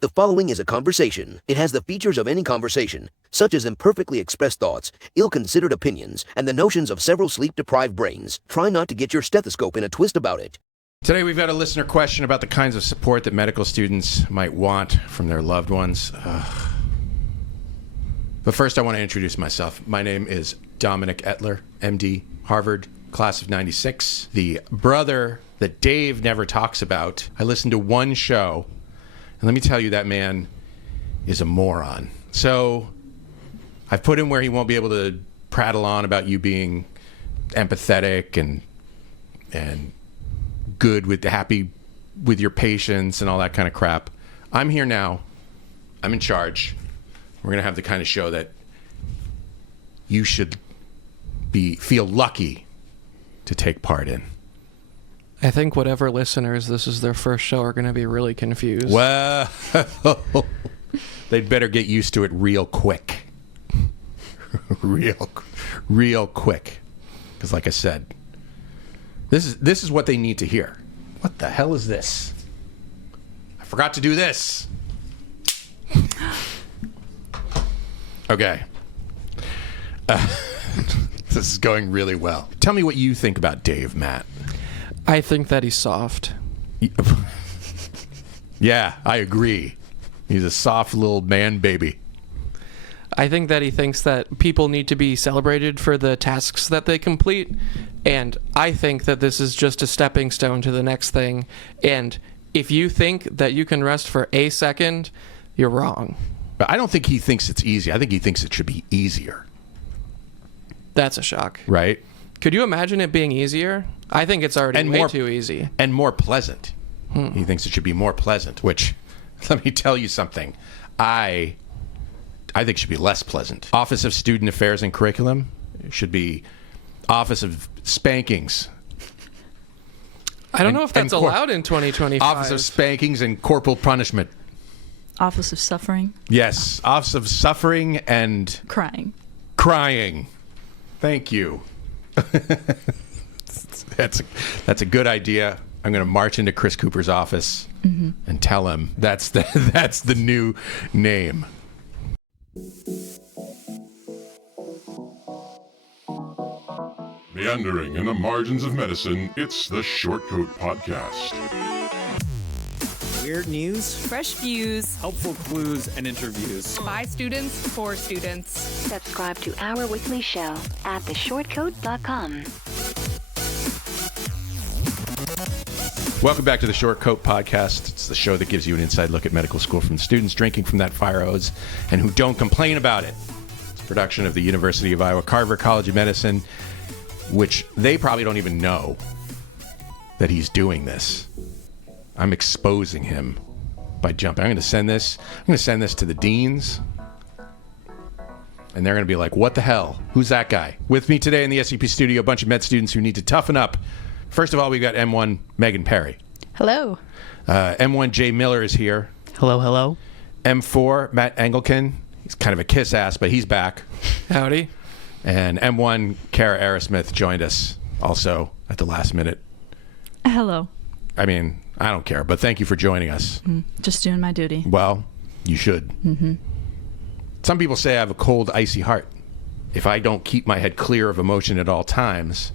The following is a conversation. It has the features of any conversation, such as imperfectly expressed thoughts, ill-considered opinions, and the notions of several sleep-deprived brains. Try not to get your stethoscope in a twist about it. Today we've got a listener question about the kinds of support that medical students might want from their loved ones. But first I want to introduce myself. My name is Dominic Etler, MD, Harvard, class of 96. The brother that Dave never talks about. I listened to one show, and let me tell you, that man is a moron. So I've put him where he won't be able to prattle on about you being empathetic and good with happy with your patients and all that kind of crap. I'm here now. I'm in charge. We're going to have the kind of show that you should feel lucky to take part in. I think whatever listeners, this is their first show, are going to be really confused. Well, they'd better get used to it real quick. real quick. Because like I said, this is what they need to hear. What the hell is this? I forgot to do this. Okay. This is going really well. Tell me what you think about Dave, Matt. I think that he's soft. Yeah, I agree. He's a soft little man baby. I think that he thinks that people need to be celebrated for the tasks that they complete, and I think that this is just a stepping stone to the next thing, and if you think that you can rest for a second, you're wrong. But I don't think he thinks it's easy. I think he thinks it should be easier. That's a shock. Right? Could you imagine it being easier? I think it's already way too easy. And more pleasant. He thinks it should be more pleasant, which, let me tell you something, I think should be less pleasant. Office of Student Affairs and Curriculum should be Office of Spankings. I don't know if that's allowed in 2025. Office of Spankings and Corporal Punishment. Office of Suffering. Yes, Office of Suffering and... Crying. Thank you. That's a good idea. I'm going to march into Chris Cooper's office and tell him that's the new name. Meandering in the margins of medicine, it's the Shortcoat Podcast. Weird news, fresh views, helpful clues, and interviews. By students, for students. Subscribe to our weekly show at theshortcoat.com. Welcome back to the Short Coat Podcast. It's the show that gives you an inside look at medical school from students drinking from that fire hose and who don't complain about it. It's a production of the University of Iowa Carver College of Medicine, which they probably don't even know that he's doing this. I'm exposing him by jumping. I'm going to send this to the deans, and they're going to be like, what the hell? Who's that guy? With me today in the SCP studio, a bunch of med students who need to toughen up. First of all, we've got M1 Megan Perry. Hello. M1 Jay Miller is here. Hello. M4 Matt Engelken. He's kind of a kiss ass, but he's back. Howdy. And M1 Cara Arrasmith joined us also at the last minute. Hello. I mean, I don't care, but thank you for joining us. Just doing my duty. Well, you should. Some people say I have a cold, icy heart. If I don't keep my head clear of emotion at all times,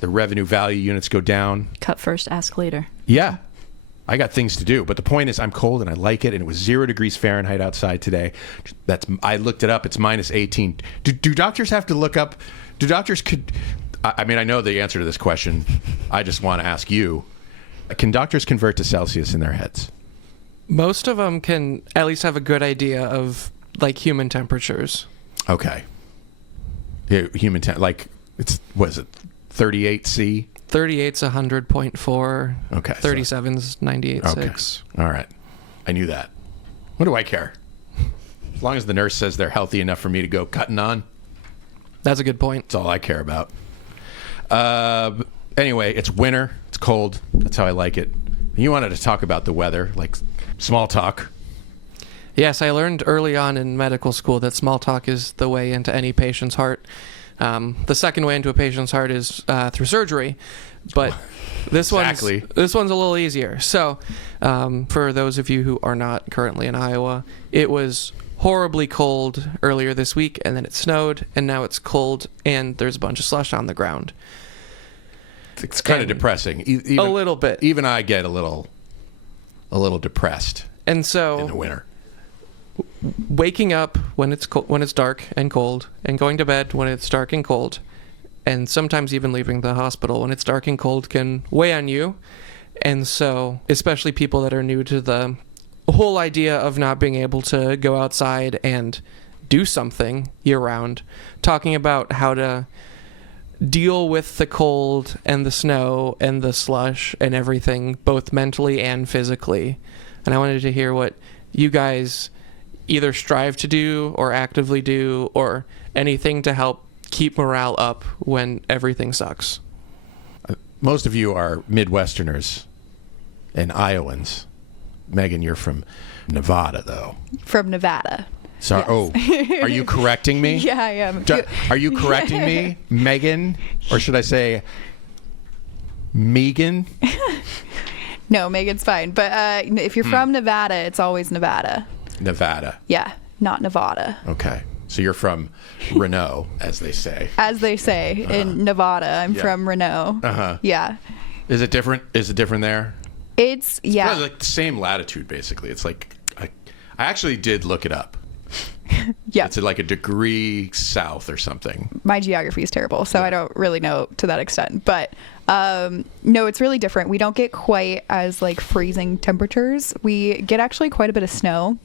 the revenue value units go down. Cut first, ask later. Yeah. I got things to do. But the point is, I'm cold and I like it, and it was 0 degrees Fahrenheit outside today. I looked it up. It's minus 18. Do doctors have to look up? I mean, I know the answer to this question. I just want to ask you. Can doctors convert to Celsius in their heads? Most of them can at least have a good idea of, like, human temperatures. Okay. Yeah, what is it, 38C? 38's 100.4. Okay. 37's 98.6. Okay. All right. I knew that. What do I care? As long as the nurse says they're healthy enough for me to go cutting on. That's a good point. That's all I care about. Anyway, it's winter. It's cold. That's how I like it. You wanted to talk about the weather, like small talk. Yes, I learned early on in medical school that small talk is the way into any patient's heart. The second way into a patient's heart is through surgery, but this one's a little easier. So, for those of you who are not currently in Iowa, it was horribly cold earlier this week, and then it snowed, and now it's cold, and there's a bunch of slush on the ground. It's kind of depressing. Even, a little bit. Even I get a little depressed. And so in the winter, waking up when it's when it's dark and cold, and going to bed when it's dark and cold, and sometimes even leaving the hospital when it's dark and cold can weigh on you. And so, especially people that are new to the whole idea of not being able to go outside and do something year-round, talking about how to deal with the cold and the snow and the slush and everything, both mentally and physically. And I wanted to hear what you guys either strive to do or actively do, or anything to help keep morale up when everything sucks. Most of you are Midwesterners and Iowans. Megan, you're from Nevada, though. From Nevada. Sorry. Yes. Oh, are you correcting me? Yeah, I am. Are you correcting me, Megan? Or should I say Megan? No, Megan's fine. But if you're from Nevada, it's always Nevada. Nevada. Yeah, not Nevada. Okay. So you're from Reno, as they say. As they say in Nevada. I'm from Reno. Uh-huh. Yeah. Is it different? Is it different there? It's probably like the same latitude, basically. It's like, I actually did look it up. Yeah. It's like a degree south or something. My geography is terrible, so I don't really know to that extent. But no, it's really different. We don't get quite as like freezing temperatures. We get actually quite a bit of snow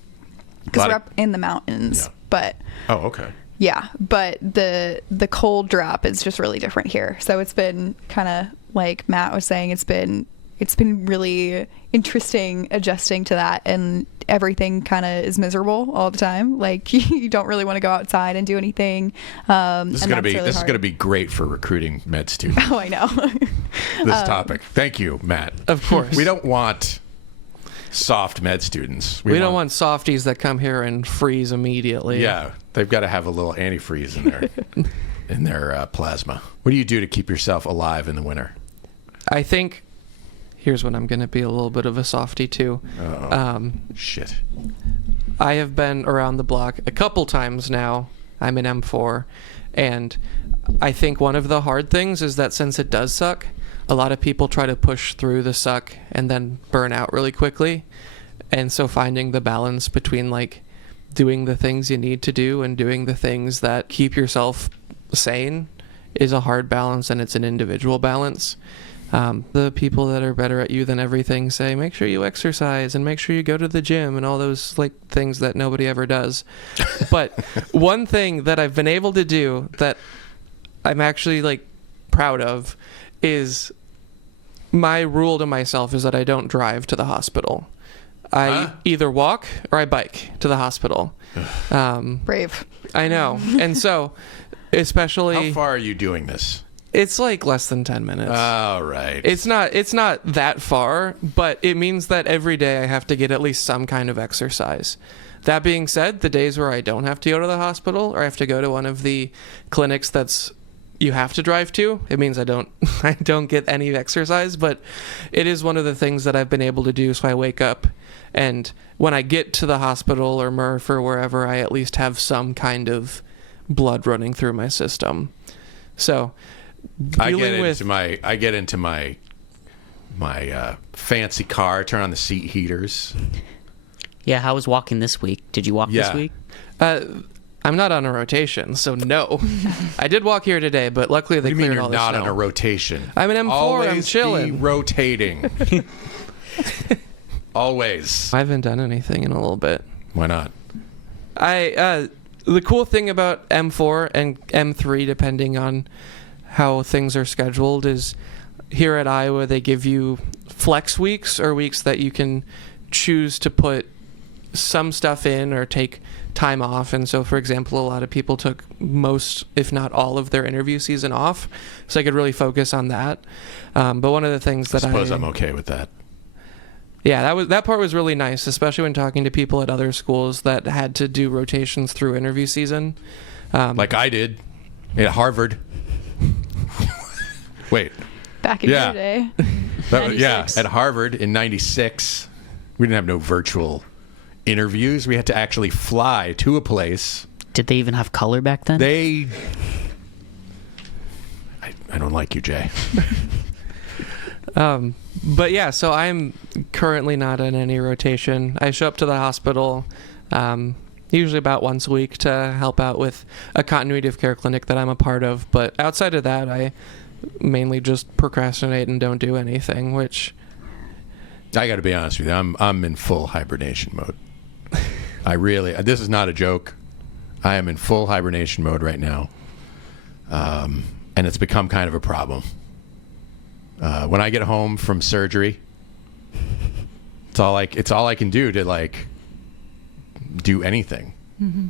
because we're up in the mountains. Yeah. But okay. Yeah, but the cold drop is just really different here. So it's been kind of like Matt was saying, it's been really interesting adjusting to that, and everything kind of is miserable all the time. Like you don't really want to go outside and do anything. This is gonna be great for recruiting med students. Oh, I know. This topic. Thank you, Matt. Of course. We don't want soft med students. We don't want softies that come here and freeze immediately. Yeah, they've got to have a little antifreeze in their plasma. What do you do to keep yourself alive in the winter? I think here's when I'm going to be a little bit of a softie too. Shit. I have been around the block a couple times now. I'm in M4, and I think one of the hard things is that since it does suck, a lot of people try to push through the suck and then burn out really quickly. And so finding the balance between like doing the things you need to do and doing the things that keep yourself sane is a hard balance, and it's an individual balance. The people that are better at you than everything say, make sure you exercise and make sure you go to the gym and all those like things that nobody ever does. But one thing that I've been able to do that I'm actually like proud of is my rule to myself is that I don't drive to the hospital. I either walk or I bike to the hospital. Brave. I know. And so, especially... How far are you doing this? It's like less than 10 minutes. Oh, right. It's not that far, but it means that every day I have to get at least some kind of exercise. That being said, the days where I don't have to go to the hospital or I have to go to one of the clinics that's you have to drive to, it means I don't get any exercise, but it is one of the things that I've been able to do. So I wake up, and when I get to the hospital or MRF or wherever, I at least have some kind of blood running through my system. So I get into my fancy car, turn on the seat heaters. Yeah, how was walking this week? Did you walk this week? I'm not on a rotation, so no. I did walk here today, but luckily they cleared all the snow. You're not on a rotation. I'm an M4, Always I'm chilling. Be rotating. Always. I haven't done anything in a little bit. Why not? The cool thing about M4 and M3, depending on how things are scheduled, is here at Iowa they give you flex weeks, or weeks that you can choose to put some stuff in or take time off. And so, for example, a lot of people took most, if not all, of their interview season off, so I could really focus on that. But one of the things that I suppose I'm okay with that. Yeah, that part was really nice, especially when talking to people at other schools that had to do rotations through interview season. Like I did. at Harvard. Wait. Back in your day. At Harvard in 96. We didn't have no virtual interviews. We had to actually fly to a place. Did they even have color back then? I don't like you, Jay. But yeah, so I'm currently not in any rotation. I show up to the hospital usually about once a week to help out with a continuity of care clinic that I'm a part of. But outside of that, I mainly just procrastinate and don't do anything, which... I got to be honest with you. I'm in full hibernation mode. This is not a joke. I am in full hibernation mode right now. And it's become kind of a problem. When I get home from surgery, it's all I can do to do anything. Mm-hmm.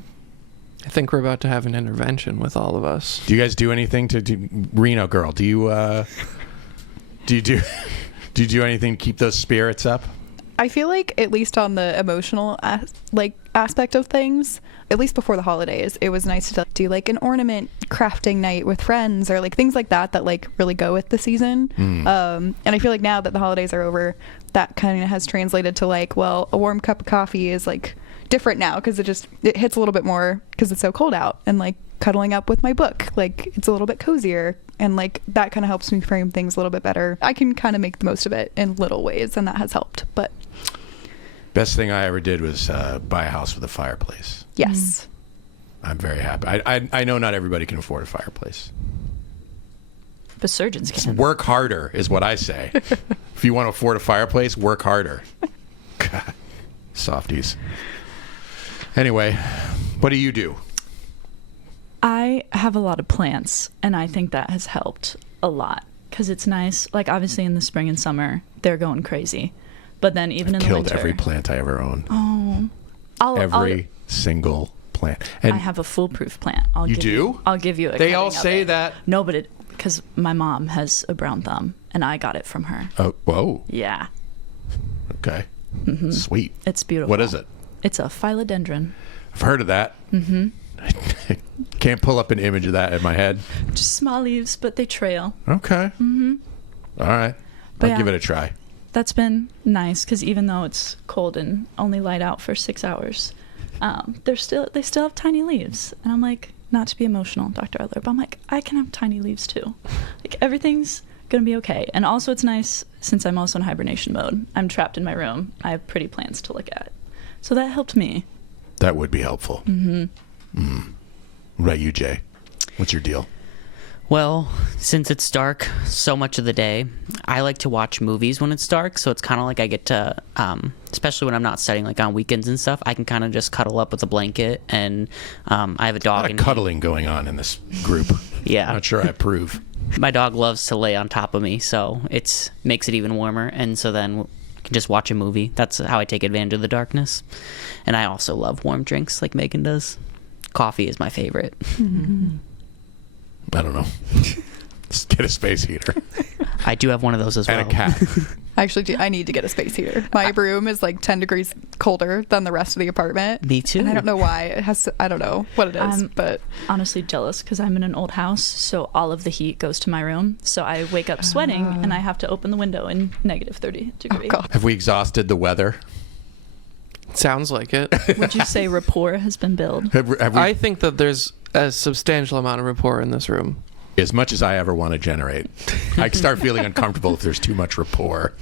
I think we're about to have an intervention with all of us. Do you guys do anything to do? Reno girl, do you do anything to keep those spirits up? I feel like, at least on the emotional aspect of things, at least before the holidays, it was nice to do an ornament crafting night with friends, or things like that really go with the season. And I feel like now that the holidays are over, that kind of has translated to a warm cup of coffee is different now, because it hits a little bit more because it's so cold out, and cuddling up with my book, it's a little bit cozier, and that kind of helps me frame things a little bit better. I can kind of make the most of it in little ways, and that has helped. But best thing I ever did was buy a house with a fireplace. Yes. I'm very happy. I know not everybody can afford a fireplace. But surgeons can. Work harder is what I say. If you want to afford a fireplace, work harder. God, softies. Anyway, what do you do? I have a lot of plants, and I think that has helped a lot, because it's nice. Obviously in the spring and summer, they're going crazy. But then even in the winter... killed every plant I ever owned. Oh. Every single plant. And I have a foolproof plant. I'll give you a They all cutting of say it. that. No, but because my mom has a brown thumb, and I got it from her. Oh, whoa. Yeah. Okay. Mm-hmm. Sweet. It's beautiful. What is it? It's a philodendron. I've heard of that. Mm-hmm. I can't pull up an image of that in my head. Just small leaves, but they trail. Okay. Mm-hmm. All right. But I'll give it a try. That's been nice, because even though it's cold and only light out for 6 hours, they still have tiny leaves. And I'm like, not to be emotional, Dr. Etler, but I'm like, I can have tiny leaves too. Everything's gonna be okay. And also it's nice, since I'm also in hibernation mode, I'm trapped in my room, I have pretty plants to look at. So that helped me. That would be helpful. Mm-hmm. What about you, Jay? What's your deal? Well, since it's dark so much of the day, I like to watch movies when it's dark, so it's kind of like I get to, especially when I'm not studying, on weekends and stuff, I can kind of just cuddle up with a blanket, and I have a dog. A lot of cuddling going on in this group. Yeah. Not sure I approve. My dog loves to lay on top of me, so it makes it even warmer, and so then I can just watch a movie. That's how I take advantage of the darkness. And I also love warm drinks like Megan does. Coffee is my favorite. Mm-hmm. I don't know. Just get a space heater. I do have one of those as well. And a cat. Actually, I need to get a space heater. My room is 10 degrees colder than the rest of the apartment. Me too. And I don't know why. It has. I don't know what it is, but honestly jealous, because I'm in an old house, so all of the heat goes to my room. So I wake up sweating, and I have to open the window in negative 30 degrees. Oh, Have we exhausted the weather? Sounds like it. Would you say rapport has been built? Have we, I think that there's a substantial amount of rapport in this room. as much as I ever want to generate, I start feeling uncomfortable if there's too much rapport.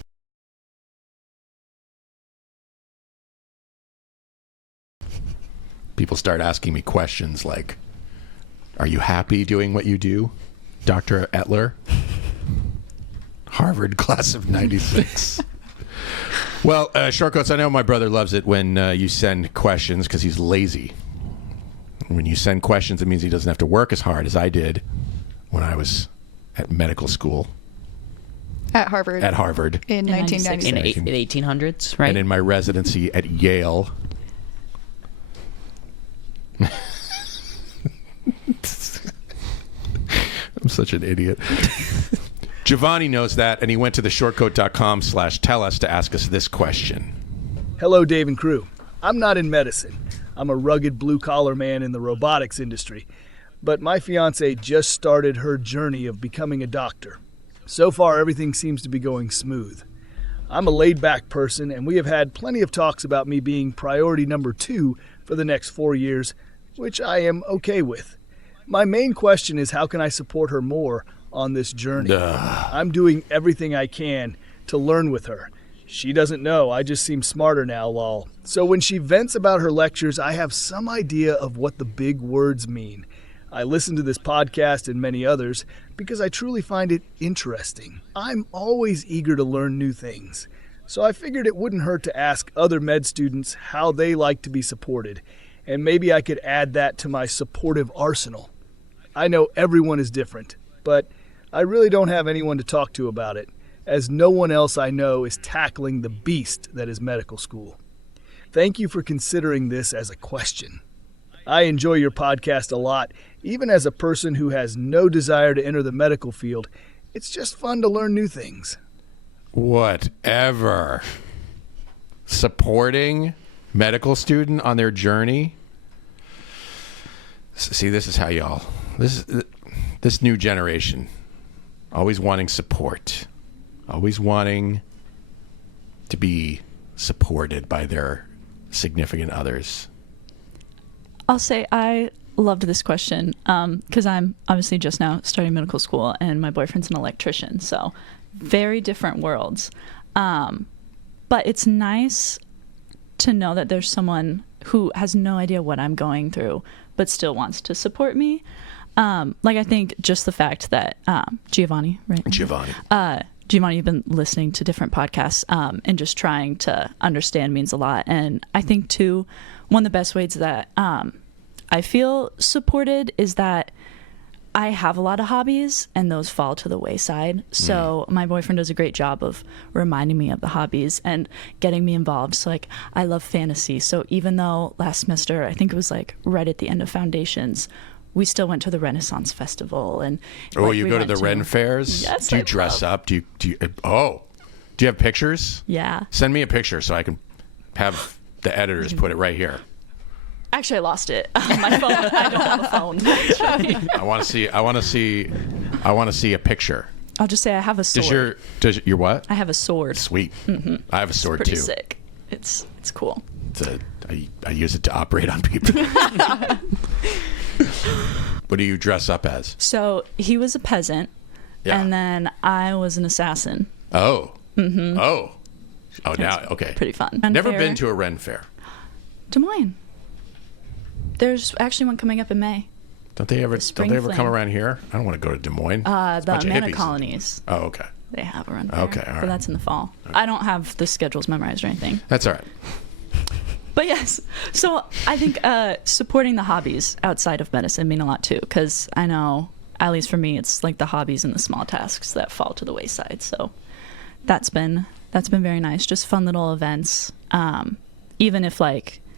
People start asking me questions like, are you happy doing what you do, Dr. Etler? Harvard class of 96. Well, Shortcoats, I know my brother loves it when you send questions because he's lazy. When you send questions, it means he doesn't have to work as hard as I did when I was at medical school. At Harvard. At Harvard. In 1996. In 1800s, right? And in my residency at Yale. I'm such an idiot. Giovanni knows that, and he went to theshortcoat.com/tellus to ask us this question. Hello, Dave and crew. I'm not in medicine. I'm a rugged blue-collar man in the robotics industry. but my fiance just started her journey of becoming a doctor. So far, everything seems to be going smooth. I'm a laid-back person, and we have had plenty of talks about me being priority number 2 for the next 4 years, which I am okay with. My main question is, how can I support her more on this journey? I'm doing everything I can to learn with her. She doesn't know, I just seem smarter now, lol. So when she vents about her lectures, I have some idea of what the big words mean. I listen to this podcast and many others because I truly find it interesting. I'm always eager to learn new things, so I figured it wouldn't hurt to ask other med students how they like to be supported, and maybe I could add that to my supportive arsenal. I know everyone is different, but I really don't have anyone to talk to about it, as no one else I know is tackling the beast that is medical school. Thank you for considering this as a question. I enjoy your podcast a lot. Even as a person who has no desire to enter the medical field, it's just fun to learn new things. Whatever. Supporting medical student on their journey. See, this is how y'all... This new generation, always wanting support. Always wanting to be supported by their significant others. I'll say I loved this question because I'm obviously just now starting medical school and my boyfriend's an electrician, so very different worlds. But it's nice to know that there's someone who has no idea what I'm going through but still wants to support me. I think just the fact that Giovanni, right? Giovanni, you've been listening to different podcasts and just trying to understand means a lot. And I think, too, one of the best ways that I feel supported is that I have a lot of hobbies and those fall to the wayside. So my boyfriend does a great job of reminding me of the hobbies and getting me involved. So I love fantasy. So even though last semester, I think it was right at the end of foundations, we still went to the Renaissance Festival. And you go to the Ren fairs? Yes. Do you dress up? Do you have pictures? Yeah. Send me a picture so I can have the editors put it right here. Actually, I lost it. My phone. I don't have a phone. I want to see a picture. I'll just say I have a sword. Does your what? I have a sword. Sweet. Mm-hmm. I have a sword it's pretty too. Sick. It's cool. I use it to operate on people. What do you dress up as? So he was a peasant, and then I was an assassin. Oh. Mm-hmm. Oh, now, okay. Pretty fun. Never been to a Ren fair. Des Moines. There's actually one coming up in May. Don't they ever come around here? I don't want to go to Des Moines. The Mana Colonies. Oh, okay. They have a run fair. Okay, all right. But that's in the fall. Right. I don't have the schedules memorized or anything. That's all right. But yes, so I think supporting the hobbies outside of medicine mean a lot too, because I know, at least for me, it's the hobbies and the small tasks that fall to the wayside. So that's been very nice. Just fun little events. Even if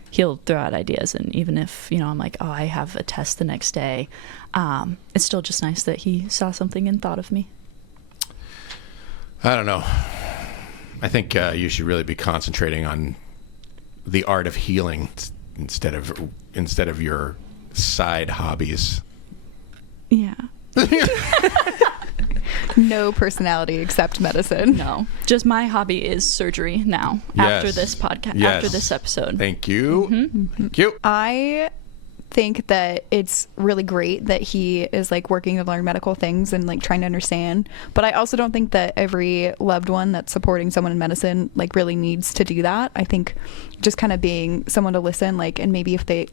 he'll throw out ideas, and even if I'm I have a test the next day, it's still just nice that he saw something and thought of me. I don't know. I think you should really be concentrating on the art of healing instead of your side hobbies. Yeah. No personality except medicine. No. Just my hobby is surgery now. Yes. After this podcast. Yes. After this episode. Thank you. Mm-hmm. Thank you. I think that it's really great that he is working to learn medical things and trying to understand, but I also don't think that every loved one that's supporting someone in medicine really needs to do that. I think just kind of being someone to listen, and maybe if they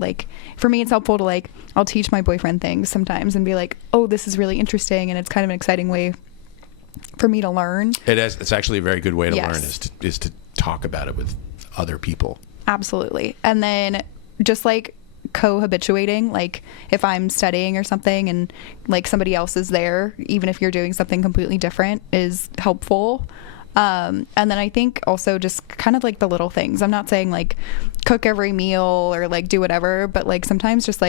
for me it's helpful to I'll teach my boyfriend things sometimes and be oh, this is really interesting, and it's kind of an exciting way for me to learn. It's actually a very good way to Yes. learn is to talk about it with other people. Absolutely. And then just co-habituating, if I'm studying or something and somebody else is there, even if you're doing something completely different, is helpful. And then I think also just kind of the little things. I'm not saying cook every meal or do whatever, but sometimes just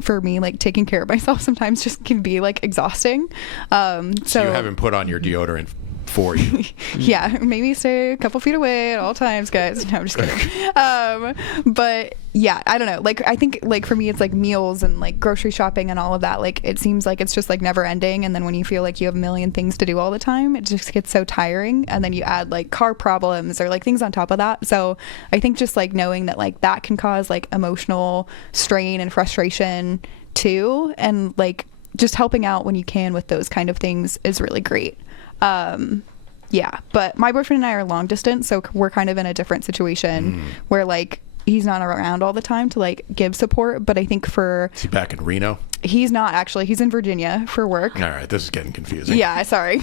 for me, taking care of myself sometimes just can be exhausting. So you haven't put on your deodorant for you. Yeah, maybe stay a couple feet away at all times, guys. No, I'm just kidding. But yeah, I don't know. Like, I think, like, for me, it's like meals and like grocery shopping and all of that. Like, it seems like it's just like never ending. And then when you feel like you have a million things to do all the time, it just gets so tiring. And then you add like car problems or like things on top of that. So I think just like knowing that like that can cause like emotional strain and frustration too. And like just helping out when you can with those kind of things is really great. Yeah, but my boyfriend and I are long distance, so we're kind of in a different situation where like he's not around all the time to like give support. But I think Is he back in Reno? He's not actually. He's in Virginia for work. All right, this is getting confusing. Yeah, sorry.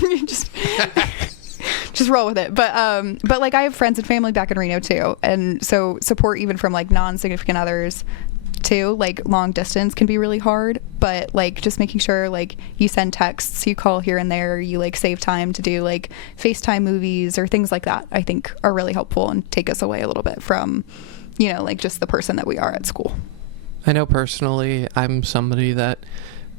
just roll with it. But like I have friends and family back in Reno too, and so support even from like non-significant others too, like long distance can be really hard. But like just making sure like you send texts, you call here and there, you like save time to do like FaceTime movies or things like that, I think are really helpful and take us away a little bit from, you know, like just the person that we are at school. I know personally I'm somebody that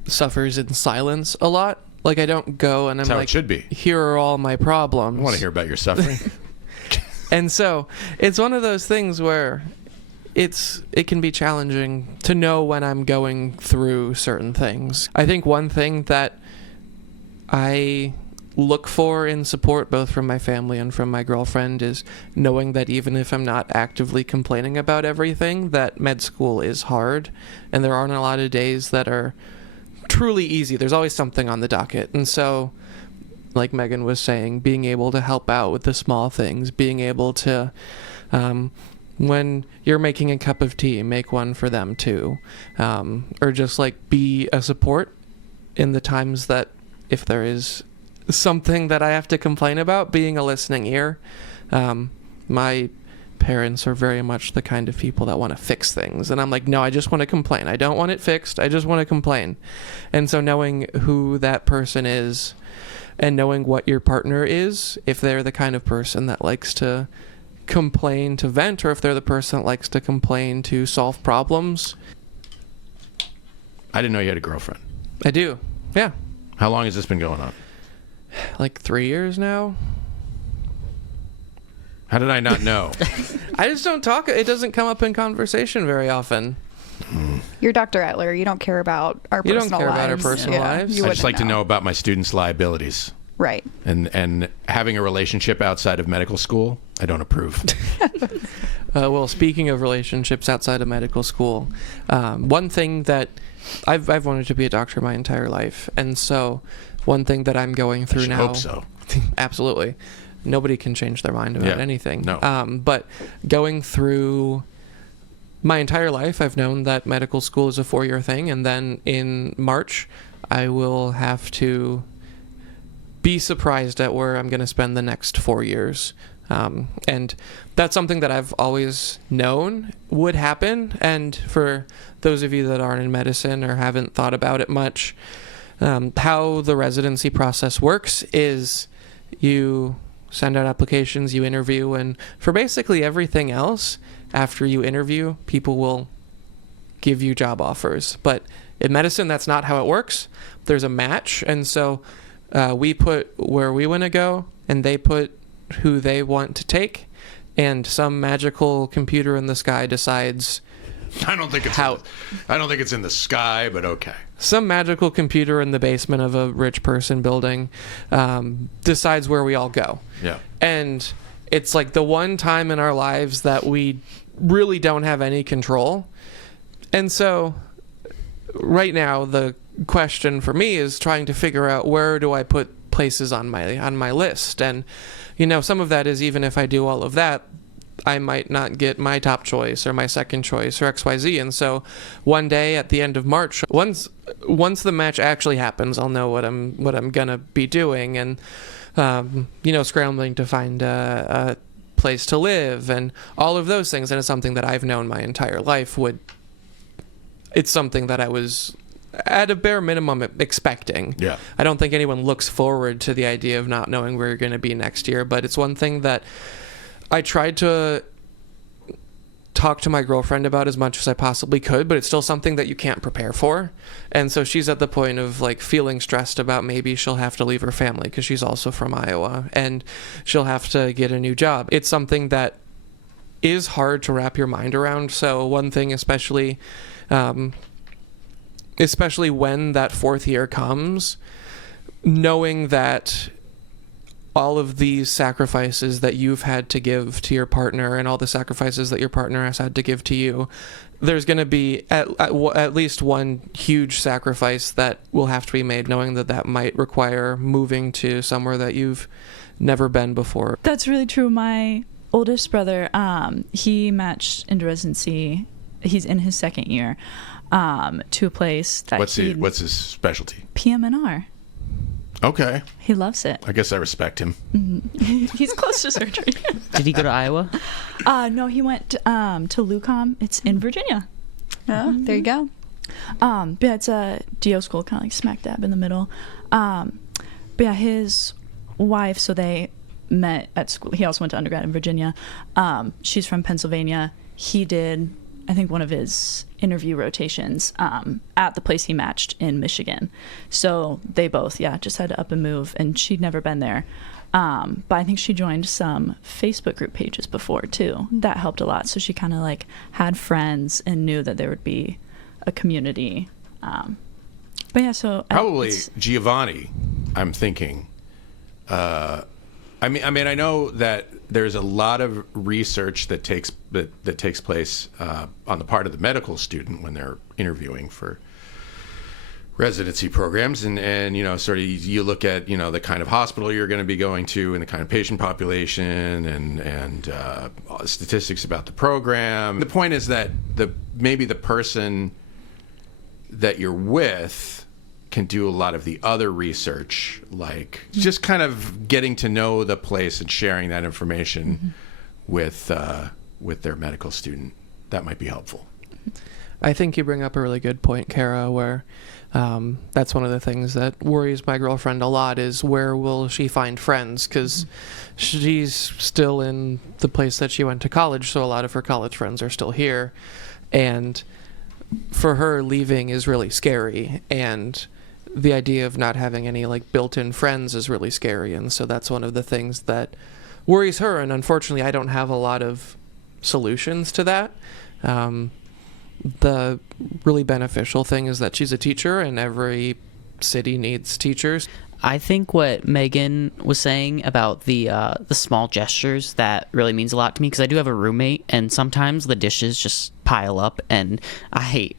suffers in silence a lot. Like I don't go and I'm That's how like, it should be. Here are all my problems. I want to hear about your suffering. And so it's one of those things where it can be challenging to know when I'm going through certain things. I think one thing that I look for in support, both from my family and from my girlfriend, is knowing that even if I'm not actively complaining about everything, that med school is hard, and there aren't a lot of days that are truly easy. There's always something on the docket. And so, like Megan was saying, being able to help out with the small things, being able to when you're making a cup of tea, make one for them too. Or just like be a support in the times that if there is something that I have to complain about, being a listening ear. My parents are very much the kind of people that want to fix things. And I'm like, no, I just want to complain. I don't want it fixed. I just want to complain. And so knowing who that person is and knowing what your partner is, if they're the kind of person that likes to complain to vent, or if they're the person that likes to complain to solve problems. I didn't know you had a girlfriend. I do. Yeah. How long has this been going on? Like 3 years now. How did I not know? I just don't talk. It doesn't come up in conversation very often. You're Dr. Etler. You don't care about our personal lives. You don't care about our personal lives. I just like to know about my students' liabilities. Right. And having a relationship outside of medical school, I don't approve. Well, speaking of relationships outside of medical school, one thing that I've wanted to be a doctor my entire life, and so one thing that I'm going through now. I hope so. Absolutely. Nobody can change their mind about anything. No. But going through my entire life, I've known that medical school is a 4-year thing, and then in March, I will have to be surprised at where I'm going to spend the next 4 years. And that's something that I've always known would happen. And for those of you that aren't in medicine or haven't thought about it much, how the residency process works is you send out applications, you interview, and for basically everything else, after you interview, people will give you job offers. But in medicine, that's not how it works. There's a match, and so we put where we want to go, and they put who they want to take, and some magical computer in the sky decides. I don't think it's in the sky, but okay. Some magical computer in the basement of a rich person building decides where we all go. Yeah. And it's like the one time in our lives that we really don't have any control. And so right now the question for me is trying to figure out where do I put places on my list. And you know, some of that is even if I do all of that, I might not get my top choice or my second choice or XYZ. And so one day at the end of March, once the match actually happens, I'll know what I'm gonna be doing, and you know, scrambling to find a place to live and all of those things. And it's something that I've known my entire life it's something that I was at a bare minimum expecting. Yeah. I don't think anyone looks forward to the idea of not knowing where you're going to be next year, but it's one thing that I tried to talked to my girlfriend about as much as I possibly could, but it's still something that you can't prepare for. And so she's at the point of like feeling stressed about maybe she'll have to leave her family because she's also from Iowa and she'll have to get a new job. It's something that is hard to wrap your mind around. So one thing, especially when that fourth year comes, knowing that all of these sacrifices that you've had to give to your partner and all the sacrifices that your partner has had to give to you, there's going to be at least one huge sacrifice that will have to be made, knowing that that might require moving to somewhere that you've never been before. That's really true. My oldest brother, he matched into residency. He's in his second year to a place that what's his specialty? PM&R. Okay. He loves it. I guess I respect him. Mm-hmm. He's close to surgery. Did he go to Iowa? No, he went to LUCOM. It's in Virginia. Oh, there you go. But yeah, it's a DO school, kind of like smack dab in the middle. But yeah, his wife, so they met at school. He also went to undergrad in Virginia. She's from Pennsylvania. He did, I think, one of his interview rotations at the place he matched in Michigan. So they both, just had to up and move, and she'd never been there. But I think she joined some Facebook group pages before too. That helped a lot. So she kind of like had friends and knew that there would be a community. But yeah, so probably Giovanni, I'm thinking. I mean, I know that there's a lot of research that takes place on the part of the medical student when they're interviewing for residency programs, and you know, sort of you look at, you know, the kind of hospital you're going to be going to and the kind of patient population and statistics about the program. The point is that maybe the person that you're with can do a lot of the other research, like just kind of getting to know the place and sharing that information with their medical student. That might be helpful. I think you bring up a really good point, Cara, where that's one of the things that worries my girlfriend a lot is where will she find friends, because she's still in the place that she went to college, so a lot of her college friends are still here, and for her, leaving is really scary, and the idea of not having any like built-in friends is really scary. And so that's one of the things that worries her, and unfortunately I don't have a lot of solutions to that. The really beneficial thing is that she's a teacher, and every city needs teachers. I think what Megan was saying about the small gestures, that really means a lot to me, because I do have a roommate, and sometimes the dishes just pile up, and I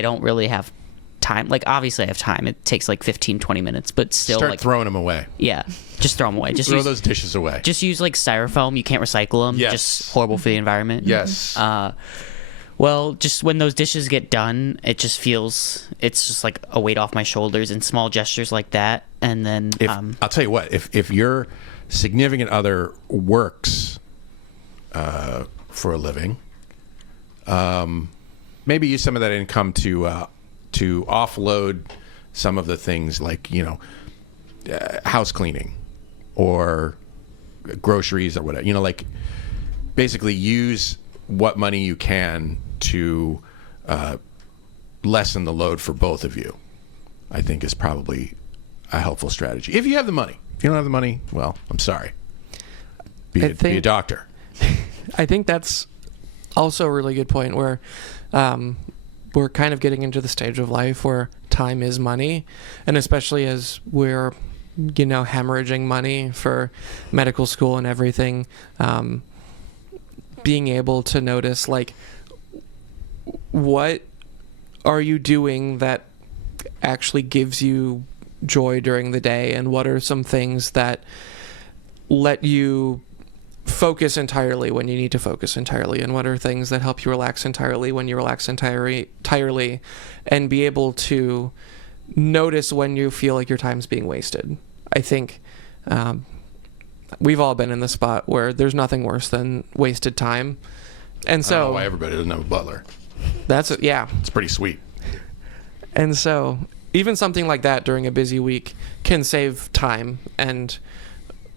don't really have time. Like, obviously I have time. It takes like 15-20 minutes, but still, start like throwing them away. Yeah, just throw them away. Just throw those dishes away. Just use like styrofoam. You can't recycle them. Yes. Just horrible for the environment. Yes. Well, just when those dishes get done, it just feels, it's just like a weight off my shoulders, and small gestures like that. And then I'll tell you what, if your significant other works for a living, maybe use some of that income to offload some of the things, like, you know, house cleaning or groceries or whatever, you know, like basically use what money you can to lessen the load for both of you, I think is probably a helpful strategy. If you have the money. If you don't have the money, well, I'm sorry. Be a doctor. I think that's also a really good point, where we're kind of getting into the stage of life where time is money, and especially as we're, you know, hemorrhaging money for medical school and everything, being able to notice, like, what are you doing that actually gives you joy during the day, and what are some things that let you focus entirely when you need to focus entirely, and what are things that help you relax entirely when you relax entirely, and be able to notice when you feel like your time's being wasted. I think we've all been in the spot where there's nothing worse than wasted time. And so I don't know why everybody doesn't have a butler. It's pretty sweet. And so even something like that during a busy week can save time, and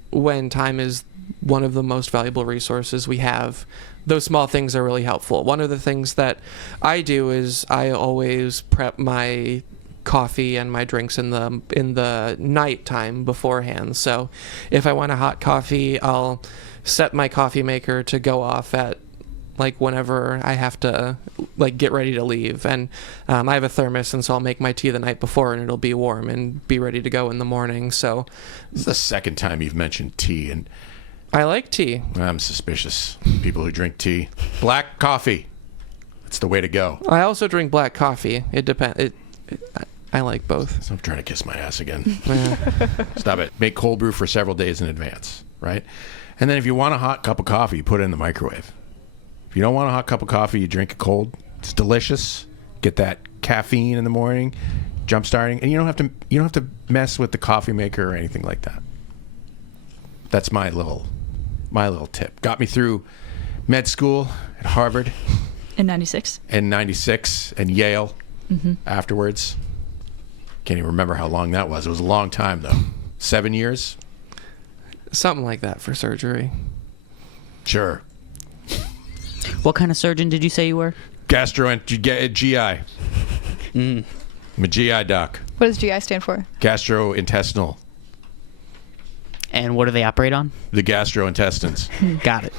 when time is one of the most valuable resources we have. Those small things are really helpful. One of the things that I do is I always prep my coffee and my drinks in the night time beforehand. So if I want a hot coffee, I'll set my coffee maker to go off at like whenever I have to like get ready to leave. And I have a thermos, and so I'll make my tea the night before, and it'll be warm and be ready to go in the morning. So this is the second time you've mentioned tea, and I like tea. I'm suspicious. People who drink tea. Black coffee. That's the way to go. I also drink black coffee. It depends. I like both. So I'm trying to kiss my ass again. Stop it. Make cold brew for several days in advance, right? And then if you want a hot cup of coffee, you put it in the microwave. If you don't want a hot cup of coffee, you drink it cold. It's delicious. Get that caffeine in the morning, jump starting, and you don't have to mess with the coffee maker or anything like that. That's my little tip. Got me through med school at Harvard In 96. in 96 and Yale afterwards. Can't even remember how long that was. It was a long time though. 7 years? Something like that for surgery. Sure. What kind of surgeon did you say you were? GI. I'm a GI doc. What does GI stand for? Gastrointestinal. And what do they operate on? The gastrointestines. Got it.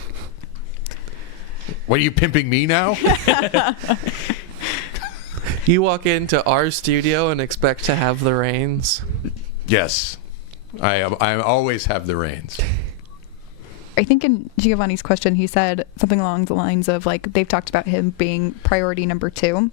What, are you pimping me now? You walk into our studio and expect to have the reins. Yes. I always have the reins. I think in Giovanni's question, he said something along the lines of, like, they've talked about him being priority number 2.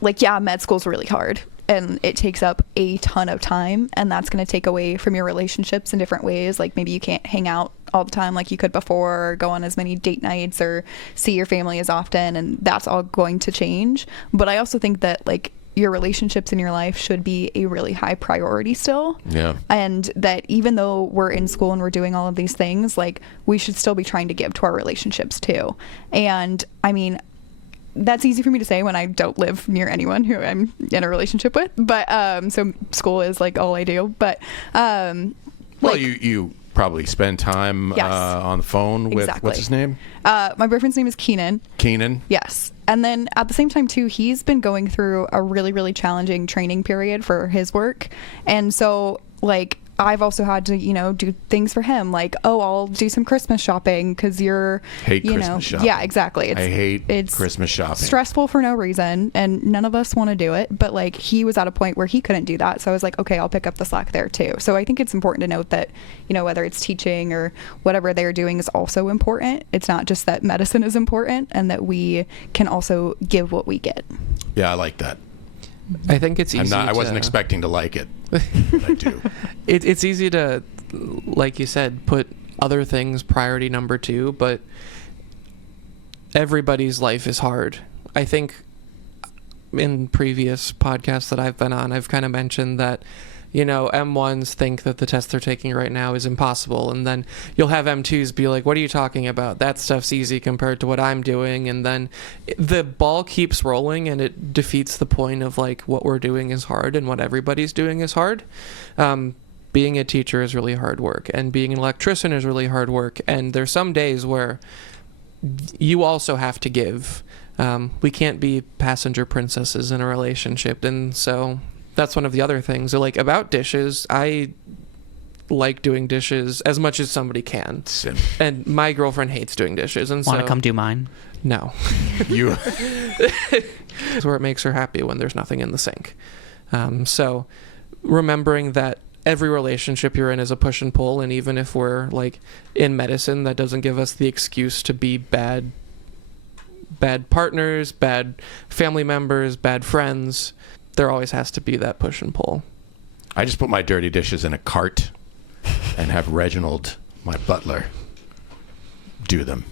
Like, yeah, med school's really hard, and it takes up a ton of time, and that's going to take away from your relationships in different ways. Like, maybe you can't hang out all the time like you could before, or go on as many date nights, or see your family as often, and that's all going to change. But I also think that, like, your relationships in your life should be a really high priority still. Yeah. And that even though we're in school and we're doing all of these things, like, we should still be trying to give to our relationships too. And I mean, that's easy for me to say when I don't live near anyone who I'm in a relationship with. But so school is like all I do. But well, like, you probably spend time Yes. On the phone with Exactly. what's his name? My boyfriend's name is Keenan. Keenan. Yes. And then at the same time too, he's been going through a really, really challenging training period for his work. And so, like, I've also had to, do things for him. Like, oh, I'll do some Christmas shopping because you're, Hate Christmas shopping. Yeah, exactly. I hate Christmas shopping. Stressful for no reason, and none of us want to do it. But, like, he was at a point where he couldn't do that. So I was like, okay, I'll pick up the slack there too. So I think it's important to note that, whether it's teaching or whatever they're doing is also important. It's not just that medicine is important, and that we can also give what we get. Yeah, I like that. I think it's easy. I wasn't expecting to like it, but I do. It's easy to, like you said, put other things priority number 2, but everybody's life is hard. I think in previous podcasts that I've been on, I've kind of mentioned that, M1s think that the test they're taking right now is impossible, and then you'll have M2s be like, what are you talking about? That stuff's easy compared to what I'm doing, and then the ball keeps rolling, and it defeats the point of, like, what we're doing is hard and what everybody's doing is hard. Being a teacher is really hard work, and being an electrician is really hard work, and there's some days where you also have to give. We can't be passenger princesses in a relationship, and so that's one of the other things. Like, about dishes, I like doing dishes as much as somebody can. Sim. And my girlfriend hates doing dishes. And Want to come do mine? No. You. It's where it makes her happy, when there's nothing in the sink. So remembering that every relationship you're in is a push and pull, and even if we're, like, in medicine, that doesn't give us the excuse to be bad partners, bad family members, bad friends. There always has to be that push and pull. I just put my dirty dishes in a cart and have Reginald, my butler, do them.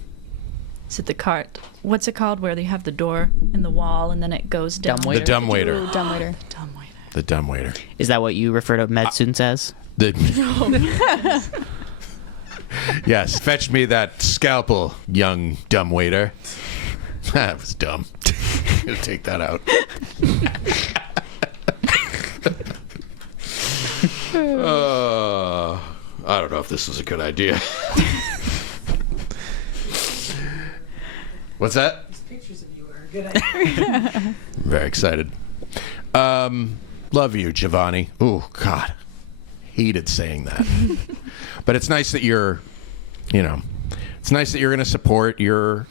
Is it the cart? What's it called where they have the door in the wall and then it goes down? Dumbwaiter. The dumbwaiter. Ooh, dumbwaiter. The dumbwaiter. Is that what you refer to med students as? Yes. Fetch me that scalpel, young dumbwaiter. That was dumb. I'm going to take that out. I don't know if this was a good idea. What's that? Pictures of you are a good idea. Very excited. Love you, Giovanni. Oh, God. Hated saying that. But it's nice that you're, it's nice that you're going to support your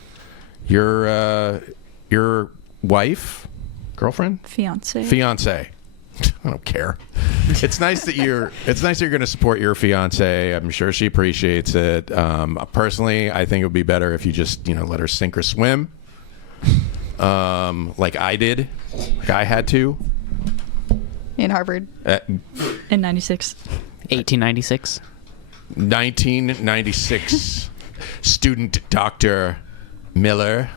wife, girlfriend, fiance. I don't care. It's nice that you're going to support your fiance. I'm sure she appreciates it. Personally, I think it would be better if you just, let her sink or swim. Like I did. Like I had to. In Harvard. In 96. 1896. 1996. Student Dr. Miller.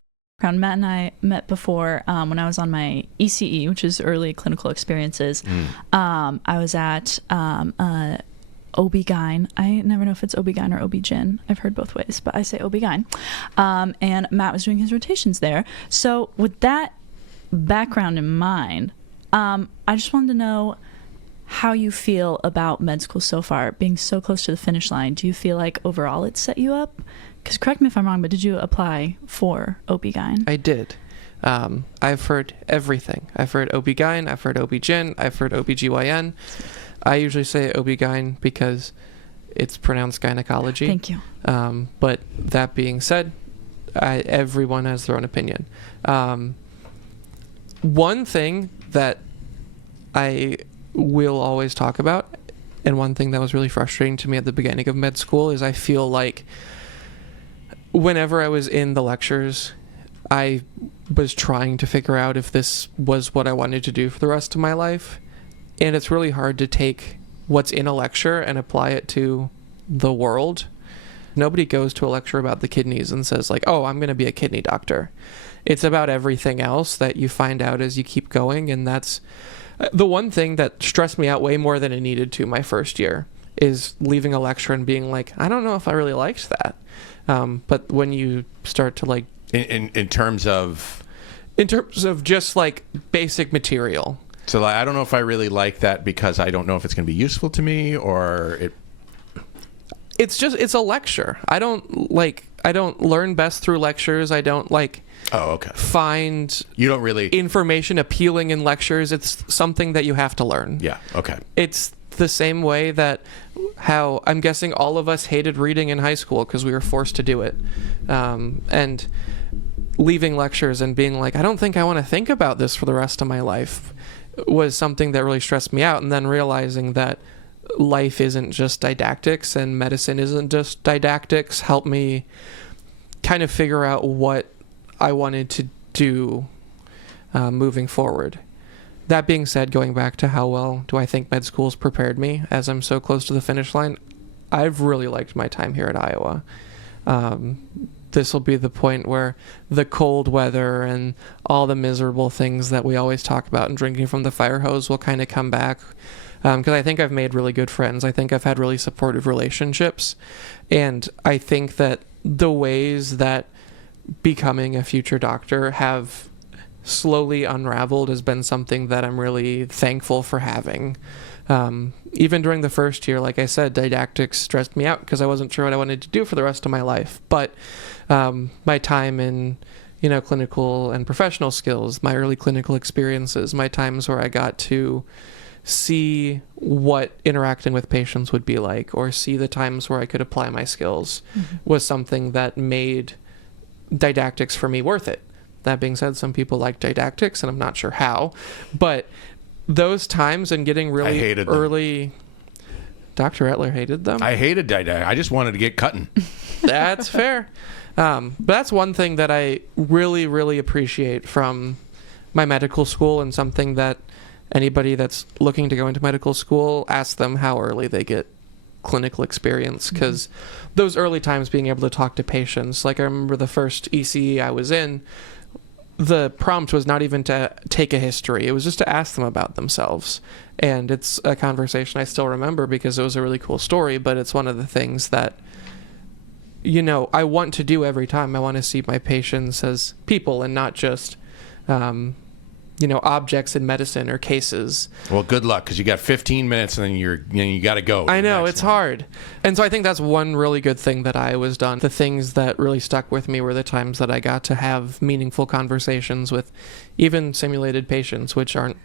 Matt and I met before when I was on my ECE, which is early clinical experiences. I was at OB-GYN. I never know if it's OB-GYN or OB-GYN. I've heard both ways, but I say OB-GYN. And Matt was doing his rotations there. So with that background in mind, I just wanted to know how you feel about med school so far, being so close to the finish line. Do you feel like overall it's set you up? Because correct me if I'm wrong, but did you apply for OB-GYN? I did. I've heard everything. I've heard OB-GYN, I've heard OB-GYN, I've heard OB-GYN. I usually say OB-GYN because it's pronounced gynecology. Thank you. But that being said, everyone has their own opinion. One thing that I will always talk about, and one thing that was really frustrating to me at the beginning of med school, is I feel like whenever I was in the lectures, I was trying to figure out if this was what I wanted to do for the rest of my life. And it's really hard to take what's in a lecture and apply it to the world. Nobody goes to a lecture about the kidneys and says like, oh, I'm going to be a kidney doctor. It's about everything else that you find out as you keep going. And that's the one thing that stressed me out way more than it needed to my first year, is leaving a lecture and being like, I don't know if I really liked that. But when you start to like... In terms of just like basic material. So like, I don't know if I really like that because I don't know if it's going to be useful to me, or it's a lecture. I don't learn best through lectures. I don't find you don't really information appealing in lectures. It's something that you have to learn. Yeah. Okay. It's the same way that how I'm guessing all of us hated reading in high school because we were forced to do it. And leaving lectures and being like, I don't think I want to think about this for the rest of my life, was something that really stressed me out. And then realizing that life isn't just didactics and medicine isn't just didactics helped me kind of figure out what I wanted to do moving forward. That being said, going back to how well do I think med school's prepared me as I'm so close to the finish line, I've really liked my time here at Iowa. This will be the point where the cold weather and all the miserable things that we always talk about and drinking from the fire hose will kind of come back. Because I think I've made really good friends. I think I've had really supportive relationships. And I think that the ways that becoming a future doctor have slowly unraveled has been something that I'm really thankful for having. Even during the first year, like I said, didactics stressed me out because I wasn't sure what I wanted to do for the rest of my life. But my time in, clinical and professional skills, my early clinical experiences, my times where I got to see what interacting with patients would be like, or see the times where I could apply my skills, was something that made didactics for me worth it. That being said, some people like didactics, and I'm not sure how, but those times and getting really early... Dr. Etler hated them? I hated didactics. I just wanted to get cutting. That's fair. But that's one thing that I really, really appreciate from my medical school, and something that anybody that's looking to go into medical school, ask them how early they get clinical experience, because those early times being able to talk to patients, like I remember the first ECE I was in, the prompt was not even to take a history. It was just to ask them about themselves. And it's a conversation I still remember because it was a really cool story, but it's one of the things that, I want to do every time. I want to see my patients as people and not just objects in medicine or cases. Well, good luck, because you got 15 minutes and then you got to go. I know, it's hard. And so I think that's one really good thing that I was done. The things that really stuck with me were the times that I got to have meaningful conversations with even simulated patients, which aren't,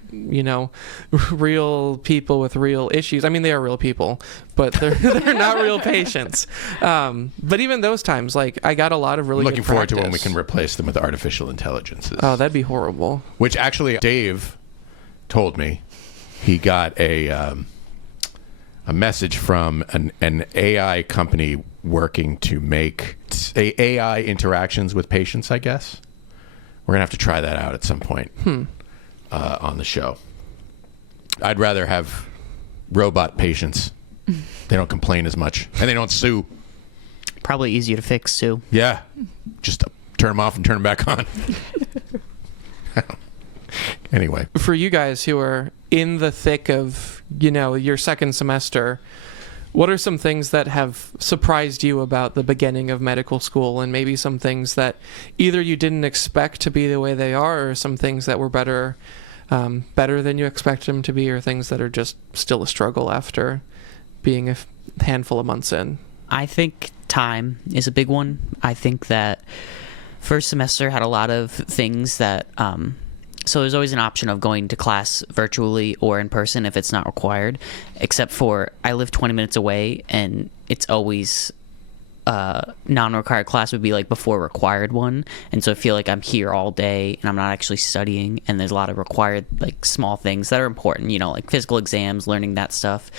real people with real issues. I mean, they are real people, but they're not real patients. But even those times, I got a lot of really looking good forward to practice. when we can replace them with artificial intelligences. Oh, that'd be horrible. Which actually, Dave told me he got a message from an AI company working to make AI interactions with patients, I guess. We're going to have to try that out at some point on the show. I'd rather have robot patients. They don't complain as much, and they don't sue. Probably easier to fix, too. Yeah. Just turn them off and turn them back on. Anyway. For you guys who are in the thick of, your second semester, what are some things that have surprised you about the beginning of medical school, and maybe some things that either you didn't expect to be the way they are, or some things that were better than you expected them to be, or things that are just still a struggle after being a handful of months in? I think time is a big one. I think that first semester had a lot of things that so there's always an option of going to class virtually or in person if it's not required, except for I live 20 minutes away, and it's always non-required class would be before required one, and so I feel like I'm here all day and I'm not actually studying, and there's a lot of required small things that are important, like physical exams, learning that stuff,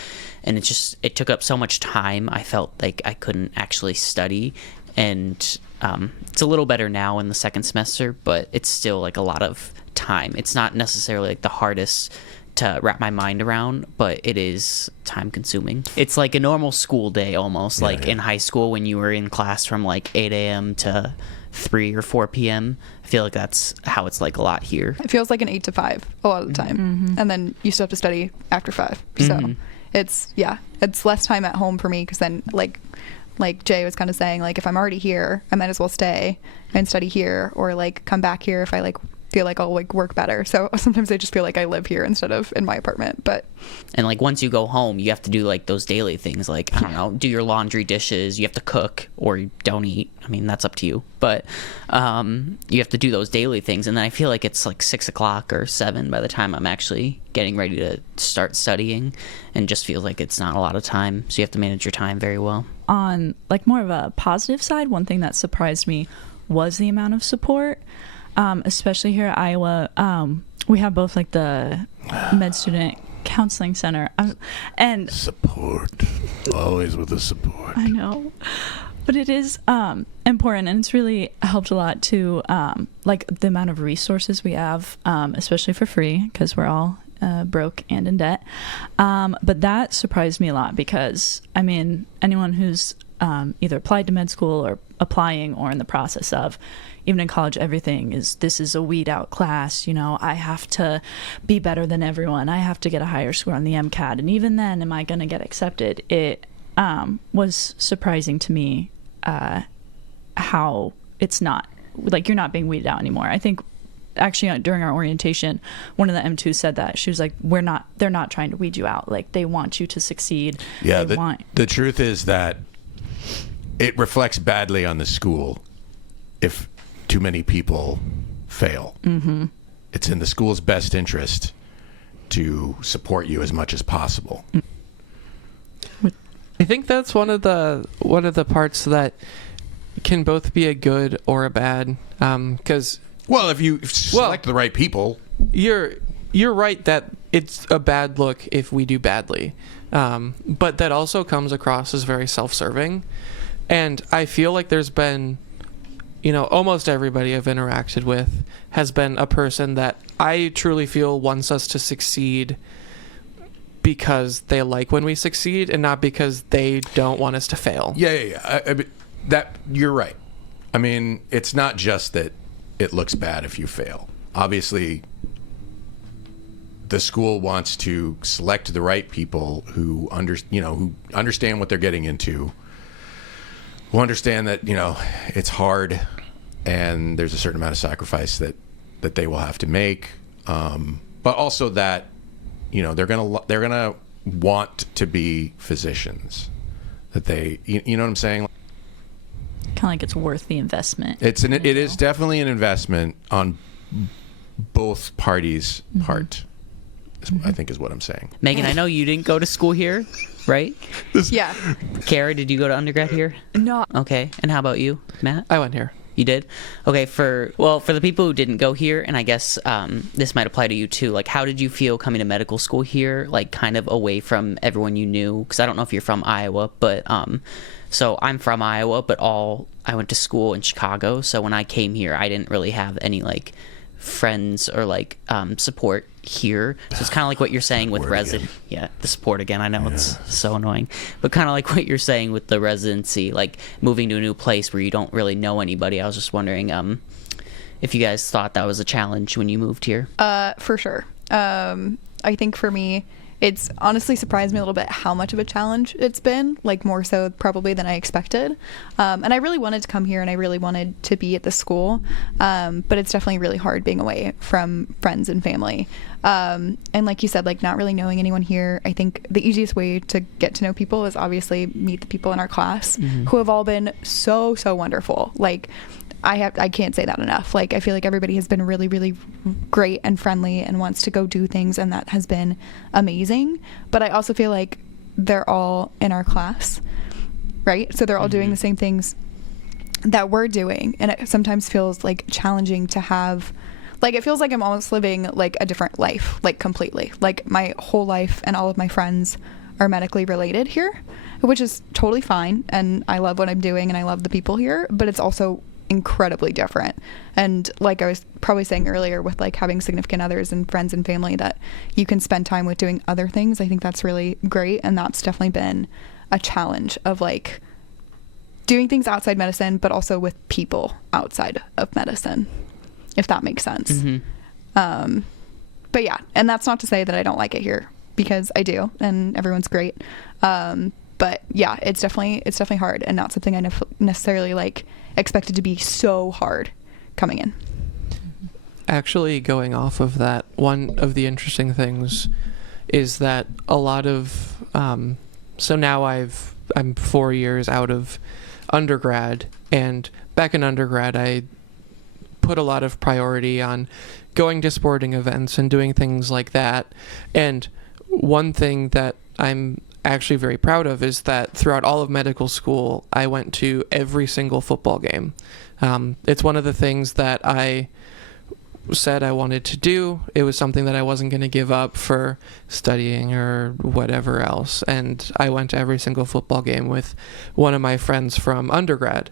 and it took up so much time. I felt like I couldn't actually study, and it's a little better now in the second semester, but it's still a lot of time. It's not necessarily the hardest to wrap my mind around, but it is time consuming. It's like a normal school day almost, in high school when you were in class from 8 a.m. to 3 or 4 p.m. I feel like that's how it's a lot here. It feels like an 8 to 5 a lot of the time, and then you still have to study after 5. So it's less time at home for me, because then like Jay was kind of saying, if I'm already here, I might as well stay and study here, or come back here if I feel like I'll work better. So sometimes I just feel like I live here instead of in my apartment. And once you go home, you have to do those daily things, I don't know, do your laundry, dishes, you have to cook, or you don't eat. I mean, that's up to you, but you have to do those daily things, and then I feel like it's 6 o'clock or 7 by the time I'm actually getting ready to start studying, and just feels like it's not a lot of time, so you have to manage your time very well. On more of a positive side, one thing that surprised me was the amount of support. Especially here at Iowa, we have both the med student counseling center and support, always with the support. I know, but it is important, and it's really helped a lot to the amount of resources we have, especially for free, because we're all broke and in debt. But that surprised me a lot, because anyone who's either applied to med school or applying or in the process of, even in college, this is a weed out class. I have to be better than everyone. I have to get a higher score on the MCAT. And even then, am I going to get accepted? It was surprising to me how it's not, you're not being weeded out anymore. I think actually during our orientation, one of the M2s said that. She was like, they're not trying to weed you out. They want you to succeed. Yeah, the truth is that it reflects badly on the school if too many people fail. Mm-hmm. It's in the school's best interest to support you as much as possible. I think that's one of the parts that can both be a good or a bad, because if you select the right people, you're right that it's a bad look if we do badly, but that also comes across as very self-serving. And I feel like there's been, almost everybody I've interacted with has been a person that I truly feel wants us to succeed because they like when we succeed, and not because they don't want us to fail. Yeah. That you're right. It's not just that it looks bad if you fail. Obviously, the school wants to select the right people who understand what they're getting into, who understand that it's hard and there's a certain amount of sacrifice that they will have to make. but also that, you know, they're gonna want to be physicians. That they, you know what I'm saying? Kind of like it's worth the investment. It is definitely an investment on both parties' part. I think is what I'm saying. Megan, I know you didn't go to school here, right? Yeah. Cara, did you go to undergrad here? No. Okay. And how about you, Matt? I went here. You did? Okay, for the people who didn't go here, and I guess this might apply to you too, like, how did you feel coming to medical school here, like, kind of away from everyone you knew? Because I don't know if you're from Iowa, but, so I'm from Iowa, but I went to school in Chicago, so when I came here, I didn't really have any, like, friends or, like, support here. So it's kind of like what you're saying with the support again. I know it's so annoying, but kind of like what you're saying with the residency, like moving to a new place where you don't really know anybody. I was just wondering if you guys thought that was a challenge when you moved here. For sure. I think for me, it's honestly surprised me a little bit how much of a challenge it's been, like more so probably than I expected. And I really wanted to come here and I really wanted to be at the school. But it's definitely really hard being away from friends and family. And like you said, like not really knowing anyone here. I think the easiest way to get to know people is obviously meet the people in our class who have all been so wonderful. Like I can't say that enough. Like I feel like everybody has been really, really great and friendly and wants to go do things, and that has been amazing. But I also feel like they're all in our class, right? So they're all doing the same things that we're doing, and it sometimes feels like challenging to have, like it feels like I'm almost living like a different life, like completely. Like my whole life and all of my friends are medically related here, which is totally fine, and I love what I'm doing and I love the people here, but it's also incredibly different. And like I was probably saying earlier with like having significant others and friends and family that you can spend time with doing other things, I think that's really great. And that's definitely been a challenge of like doing things outside medicine, but also with people outside of medicine, if that makes sense. But yeah, and that's not to say that I don't like it here, because I do, and everyone's great. But yeah, it's definitely hard, and not something I necessarily like expected to be so hard coming in. Actually, going off of that, one of the interesting things is that a lot of so now I'm 4 years out of undergrad, and back in undergrad I put a lot of priority on going to sporting events and doing things like that. And one thing that I'm actually very proud of is that throughout all of medical school, I went to every single football game. It's one of the things that I said I wanted to do. It was something that I wasn't going to give up for studying or whatever else. And I went to every single football game with one of my friends from undergrad.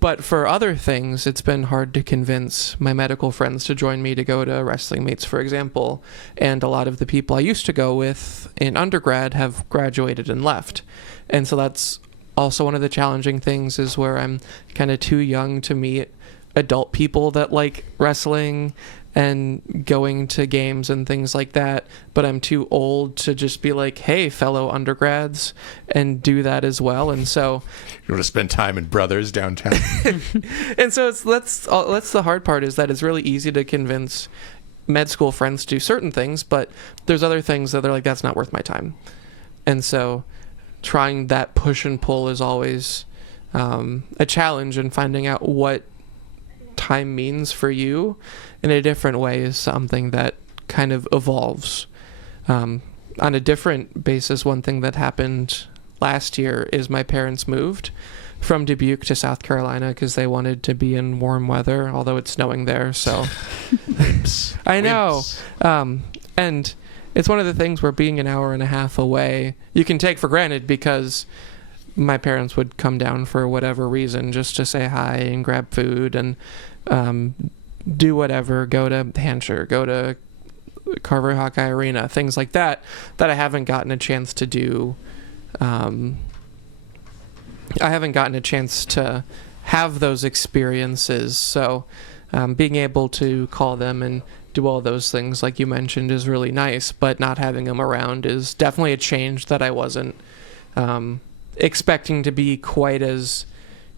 But for other things, it's been hard to convince my medical friends to join me to go to wrestling meets, for example. And a lot of the people I used to go with in undergrad have graduated and left. And so that's also one of the challenging things, is where I'm kind of too young to meet adult people that like wrestling and going to games and things like that, but I'm too old to just be like, hey, fellow undergrads, and do that as well. And so you want to spend time in Brothers downtown. And so that's the hard part, is that it's really easy to convince med school friends to do certain things, but there's other things that they're like, that's not worth my time. And so trying that push and pull is always a challenge, and finding out what time means for you in a different way is something that kind of evolves. On a different basis, one thing that happened last year is my parents moved from Dubuque to South Carolina because they wanted to be in warm weather, although it's snowing there. So I know. And it's one of the things where being an hour and a half away, you can take for granted, because my parents would come down for whatever reason just to say hi and grab food and do whatever, go to Hampshire, go to Carver Hawkeye Arena, things like that I haven't gotten a chance to do. I haven't gotten a chance to have those experiences. So being able to call them and do all those things, like you mentioned, is really nice, but not having them around is definitely a change that I wasn't expecting to be quite as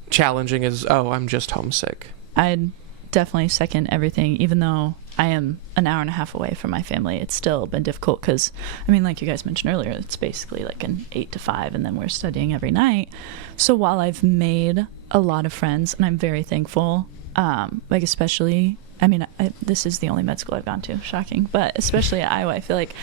challenging as, oh, I'm just homesick. I'd definitely second everything, even though I am an hour and a half away from my family, it's still been difficult because, I mean, like you guys mentioned earlier, it's basically like an 8 to 5, and then we're studying every night. So while I've made a lot of friends, and I'm very thankful, like especially, I mean, this is the only med school I've gone to, shocking, but especially at Iowa, I feel like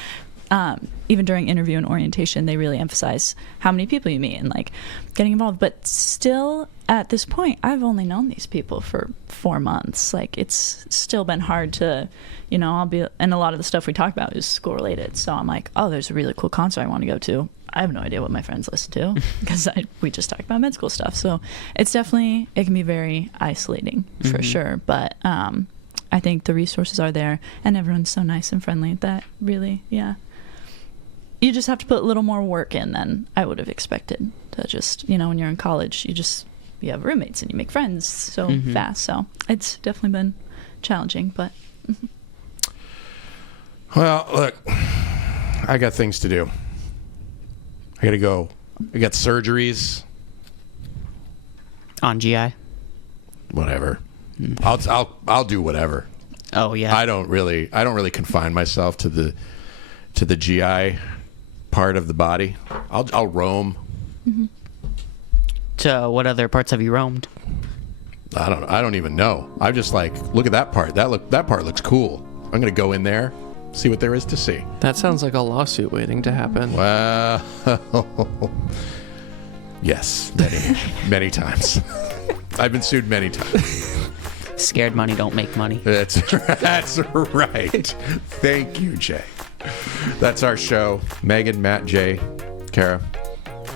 even during interview and orientation, they really emphasize how many people you meet and like getting involved. But still, at this point, I've only known these people for 4 months. Like, it's still been hard to, you know, and a lot of the stuff we talk about is school related. So I'm like, oh, there's a really cool concert I want to go to. I have no idea what my friends listen to because we just talk about med school stuff. So it's definitely, it can be very isolating for sure. But I think the resources are there, and everyone's so nice and friendly that really, yeah. You just have to put a little more work in than I would have expected to just, you know, when you're in college, you have roommates and you make friends so fast. So it's definitely been challenging, but. Well, look, I got things to do. I got to go. I got surgeries. On GI? Whatever. I'll do whatever. Oh, yeah. I don't really confine myself to the GI part of the body. I'll roam. So what other parts have you roamed? I don't even know. I'm just like, look at that part. That part looks cool. I'm gonna go in there, see what there is to see. That sounds like a lawsuit waiting to happen. Well, yes, many times. I've been sued many times. Scared money don't make money. That's right. Thank you, Jay. That's our show. Megan, Matt, Jay, Cara,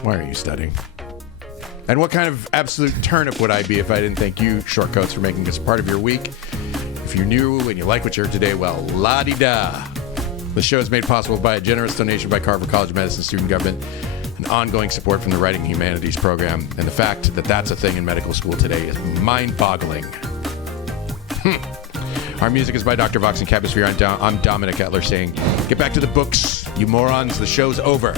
why are you studying? And what kind of absolute turnip would I be if I didn't thank you, Shortcoats, for making this part of your week? If you're new and you like what you heard today, well, la-di-da. The show is made possible by a generous donation by Carver College of Medicine student government, and ongoing support from the Writing Humanities program. And the fact that that's a thing in medical school today is mind-boggling. Our music is by Dr. Vox and Cabosphere. I'm Dominic Etler saying, get back to the books, you morons. The show's over.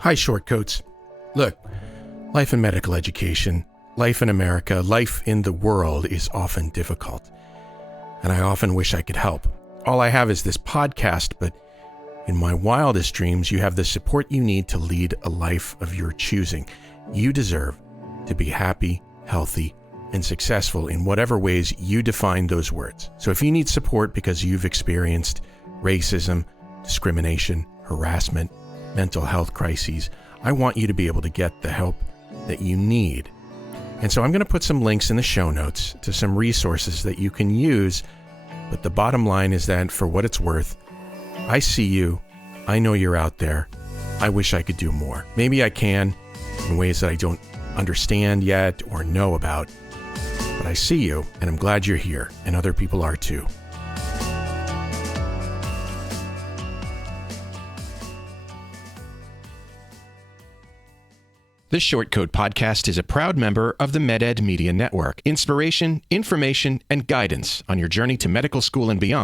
Hi, Shortcoats. Look, life in medical education, life in America, life in the world is often difficult. And I often wish I could help. All I have is this podcast, but in my wildest dreams, you have the support you need to lead a life of your choosing. You deserve to be happy, healthy, and successful in whatever ways you define those words. So if you need support because you've experienced racism, discrimination, harassment, mental health crises, I want you to be able to get the help that you need. And so I'm going to put some links in the show notes to some resources that you can use. But the bottom line is that, for what it's worth, I see you. I know you're out there. I wish I could do more. Maybe I can in ways that I don't understand yet or know about. But I see you, and I'm glad you're here, and other people are too. This Shortcode podcast is a proud member of the MedEd Media Network. Inspiration, information, and guidance on your journey to medical school and beyond.